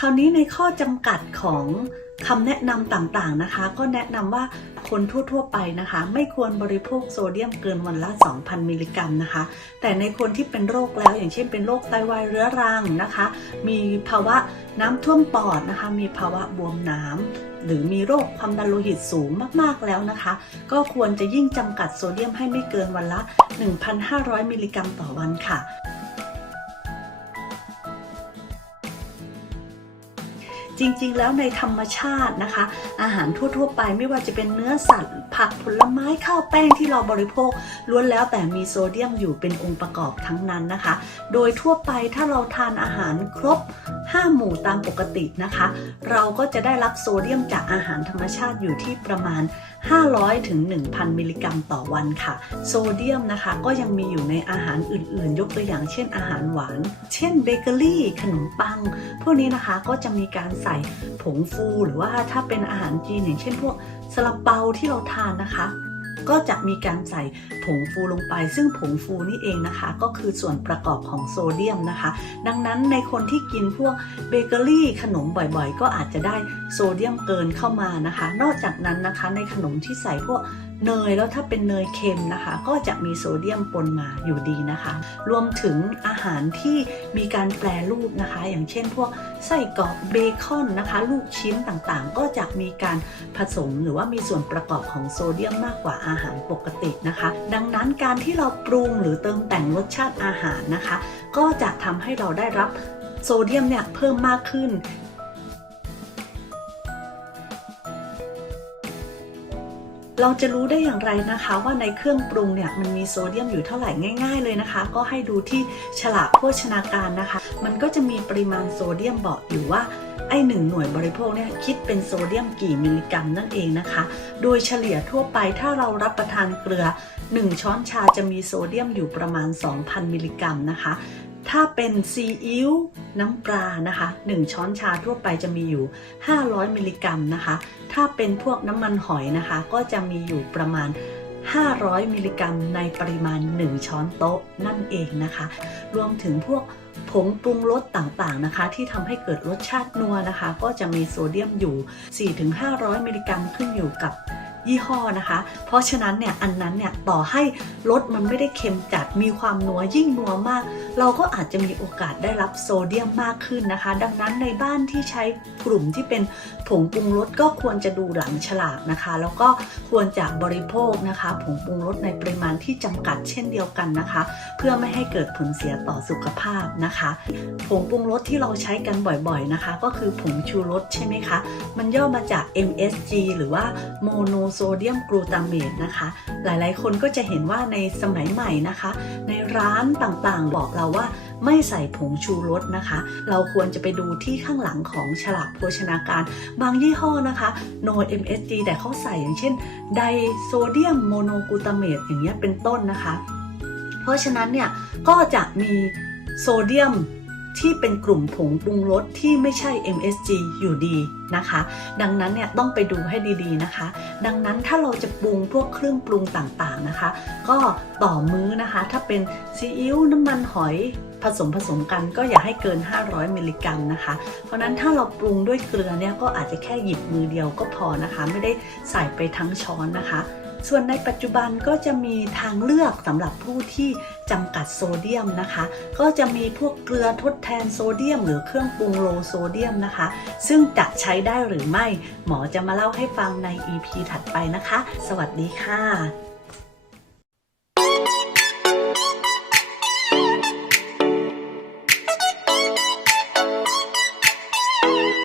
คราวนี้ในข้อจำกัดของคำแนะนำต่างๆนะคะ ก็แนะนำว่าคนทั่ว ๆ ไปนะคะ ไม่ควรบริโภคโซเดียมเกินวันละ 2,000 มิลลิกรัมนะคะ แต่ในคนที่เป็นโรคแล้ว อย่างเช่นเป็นโรคไตวายเรื้อรังนะคะ มีภาวะน้ำท่วมปอดนะคะ มีภาวะบวมน้ำหรือมีโรคความดันโลหิตสูงมากๆแล้วนะคะ ก็ควรจะยิ่งจำกัดโซเดียมให้ไม่เกินวันละ 1,500 มิลลิกรัมต่อวันค่ะ จริงๆ แล้วในธรรมชาตินะคะ อาหารทั่วๆ ไปไม่ว่าจะเป็นเนื้อสัตว์ ผักผลไม้ข้าวแป้งที่เราบริโภคล้วนแล้วแต่มีโซเดียมอยู่เป็นองค์ประกอบทั้งนั้นนะคะ โดยทั่วไปถ้าเราทานอาหารครบ 5 หมู่ตามปกตินะคะ เราก็จะได้รับโซเดียมจากอาหารธรรมชาติอยู่ที่ประมาณ 500ถึง1,000 มิลลิกรัมต่อวันค่ะ โซเดียมนะคะก็ยังมีอยู่ในอาหารอื่นๆ ยกตัวอย่างเช่นอาหารหวาน เช่นเบเกอรี่ขนมปัง พวกนี้นะคะก็จะมีการใส่ผงฟูหรือว่าถ้าเป็นอาหารจีนอย่างเช่นพวกซาลาเปาที่เราทานนะคะ ก็จะมีการใส่ผงฟูลงไป ซึ่งผงฟูนี่เองนะคะ ก็คือส่วนประกอบของโซเดียมนะคะ ดังนั้นในคนที่กินพวกเบเกอรี่ขนมบ่อยๆ ก็อาจจะได้โซเดียมเกินเข้ามานะคะ นอกจากนั้นนะคะในขนมที่ใส่พวก เนยแล้วถ้าเป็นเนยเค็มนะคะ ก็จะมีโซเดียมปนมาอยู่ดีนะคะ รวมถึงอาหารที่มีการแปรรูปนะคะ อย่างเช่นพวกไส้กรอกเบคอนนะคะ ลูกชิ้นต่างๆ ก็จะมีการผสมหรือว่ามีส่วนประกอบของโซเดียมมากกว่าอาหารปกตินะคะ ดังนั้นการที่เราปรุงหรือเติมแต่งรสชาติอาหารนะคะ ก็จะทำให้เราได้รับโซเดียมเนี่ยเพิ่มมากขึ้น เราจะรู้ได้อย่างไรนะคะว่าในเครื่องปรุงเนี่ยมันมีโซเดียมอยู่เท่าไหร่ง่าย ๆ เลยนะคะ ก็ให้ดูที่ฉลากโภชนาการนะคะ มันก็จะมีปริมาณโซเดียมบอกอยู่ว่าไอหนึ่งหน่วยบริโภคเนี่ยคิดเป็นโซเดียมกี่มิลลิกรัมนั่นเองนะคะ โดยเฉลี่ยทั่วไปถ้าเรารับประทานเกลือ 1 ช้อนชาจะมีโซเดียมอยู่ประมาณ 2,000 มิลลิกรัมนะคะ ถ้าเป็นซีอิ๊วน้ำปลานะคะ 1 ช้อนชาทั่วไปจะมีอยู่ 500 มิลลิกรัมนะคะ ถ้าเป็นพวกน้ำมันหอยนะคะ ก็จะมีอยู่ประมาณ 500 มิลลิกรัมในปริมาณ 1 ช้อนโต๊ะนั่นเองนะคะ รวมถึงพวกผงปรุงรสต่างๆนะคะ ที่ทำให้เกิดรสชาตินัวนะคะ ก็จะมีโซเดียมอยู่ 4-500 มิลลิกรัมขึ้นอยู่กับ ยี่ห้อนะคะ เพราะฉะนั้นเนี่ยอันนั้นเนี่ยต่อให้รสมันไม่ได้เค็มจัดมีความนัวยิ่งนัวมาก เราก็อาจจะมีโอกาสได้รับโซเดียมมากขึ้นนะคะ ดังนั้นในบ้านที่ใช้กลุ่มที่เป็นผงปรุงรสก็ควรจะดูหลังฉลากนะคะ แล้วก็ควรจะบริโภคนะคะผงปรุงรสในปริมาณที่จำกัดเช่นเดียวกันนะคะ เพื่อไม่ให้เกิดผลเสียต่อสุขภาพนะคะผงปรุงรสที่เราใช้กันบ่อยๆนะคะ ก็คือผงชูรสใช่ไหมคะ มันย่อมาจาก MSG หรือว่าโมโนโซเดียมกลูตาเมตนะคะ หลายๆ คนก็จะเห็นว่าในสมัยใหม่นะคะ ในร้านต่างๆ บอกเราว่าไม่ใส่ผงชูรสนะคะ เราควรจะไปดูที่ข้างหลังของฉลากโภชนาการ บางยี่ห้อนะคะ no MSG แต่เขาใส่อย่างเช่น ไดโซเดียมโมโนกลูตาเมตอย่างเงี้ยเป็นต้นนะคะ เพราะฉะนั้นเนี่ยก็จะมีโซเดียม ที่เป็นกลุ่มผงปรุงรสที่ไม่ใช่ MSG อยู่ดีนะคะ ดังนั้นเนี่ยต้องไปดูให้ดีๆนะคะ ดังนั้นถ้าเราจะปรุงพวกเครื่องปรุงต่างๆนะคะ ก็ต่อมื้อนะคะ ถ้าเป็นซีอิ๊วน้ำมันหอยผสมผสมกันก็อย่าให้เกิน 500 มิลลิกรัมนะคะ เพราะนั้นถ้าเราปรุงด้วยเกลือเนี่ยก็อาจจะแค่หยิบมือเดียวก็พอนะคะ ไม่ได้ใส่ไปทั้งช้อนนะคะ ส่วนในปัจจุบันก็จะมีทางเลือกสำหรับผู้ที่จำกัดโซเดียมนะคะ ก็จะมีพวกเกลือทดแทนโซเดียม หรือเครื่องปรุงโลโซเดียมนะคะ ซึ่งจะใช้ได้หรือไม่ หมอจะมาเล่าให้ฟังใน EP ถัดไปนะคะ สวัสดีค่ะ